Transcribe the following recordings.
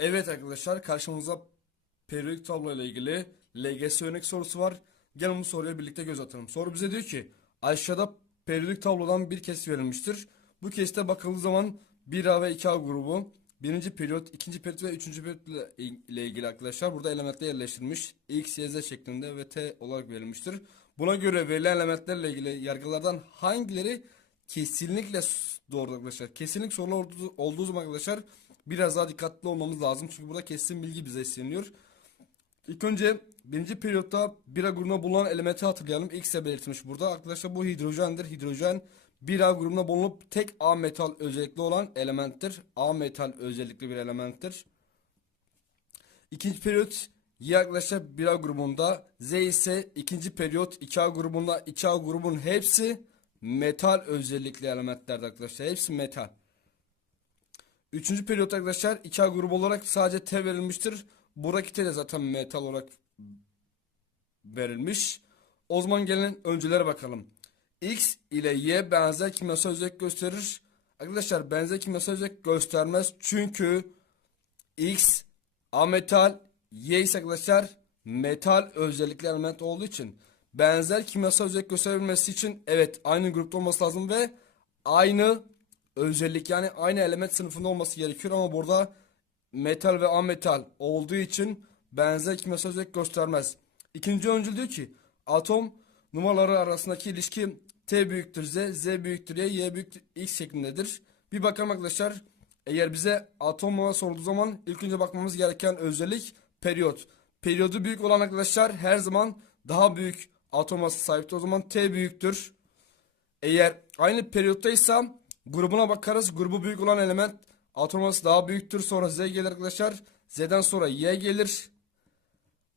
Evet arkadaşlar karşımıza periyodik tablo ile ilgili LGS örnek sorusu var. Gelin bu soruya birlikte göz atalım. Soru bize diyor ki aşağıda periyodik tablodan bir kesit verilmiştir. Bu kesite bakıldığı zaman 1A ve 2A grubu birinci periyot, ikinci periyot ve üçüncü periyot ile- ilgili arkadaşlar burada elementler yerleştirilmiş. X, Y, Z şeklinde ve T olarak verilmiştir. Buna göre verilen elementlerle ilgili yargılardan hangileri kesinlikle doğru arkadaşlar. Kesinlik sorular olduğu zaman arkadaşlar biraz daha dikkatli olmamız lazım. Çünkü burada kesin bilgi bize isteniyor. İlk önce birinci periyotta bira grubunda bulunan elementi hatırlayalım. X de belirtilmiş burada. Arkadaşlar bu hidrojendir. Hidrojen 1A grubunda bulunup tek A metal özellikli olan elementtir. A metal özellikli bir elementtir. İkinci periyot Y arkadaşlar 1A grubunda. Z ise ikinci periyot 2A grubunda. 2A grubun hepsi metal özellikli elementlerdir arkadaşlar. Hepsi metal. Üçüncü periyot arkadaşlar 2A grubu olarak sadece T verilmiştir. Buradaki de zaten metal olarak verilmiş. O zaman gelin öncelere bakalım. X ile Y benzer kimyasal özellik gösterir. Arkadaşlar benzer kimyasal özellik göstermez. Çünkü X ametal, Y ise arkadaşlar metal özellikli element olduğu için benzer kimyasal özellik gösterebilmesi için evet aynı grupta olması lazım ve aynı özellik yani aynı element sınıfında olması gerekiyor ama burada metal ve ametal olduğu için benzer kimyasal özellik göstermez. İkinci öncül diyor ki atom numaraları arasındaki ilişki T büyüktür Z, Z büyüktür Y, Y büyüktür X şeklindedir. Bir bakalım arkadaşlar. Eğer bize atom numara sorulduğu zaman ilk önce bakmamız gereken özellik periyot. Periyodu büyük olan arkadaşlar her zaman daha büyük atom masası sahiptir. O zaman T büyüktür. Eğer aynı periyottaysa grubuna bakarız. Grubu büyük olan element atom masası daha büyüktür. Sonra Z gelir arkadaşlar. Z'den sonra Y gelir.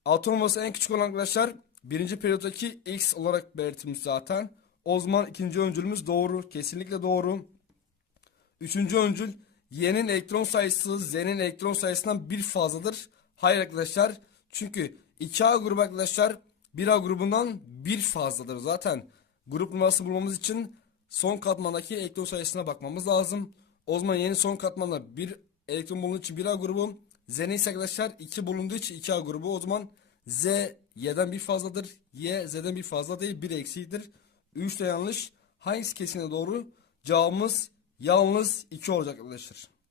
Atom masası en küçük olan arkadaşlar birinci periyottaki X olarak belirtilmiş zaten. O zaman ikinci öncülümüz doğru. Kesinlikle doğru. Üçüncü öncül Y'nin elektron sayısı Z'nin elektron sayısından bir fazladır. Hayır arkadaşlar. Çünkü 2A grubu arkadaşlar 1A grubundan bir fazladır. Zaten grup numarası bulmamız için son katmandaki elektron sayısına bakmamız lazım. O zaman yeni son katmanda bir elektron bulunduğu için 1A grubu. Z'nin ise arkadaşlar 2 bulunduğu için 2A grubu. O zaman Z Y'den bir fazladır. Y Z'den bir fazla değil. Bir eksiğidir. 3 de yanlış. Hangisi kesinlikle doğru? Cevabımız yalnız 2 olacak arkadaşlar.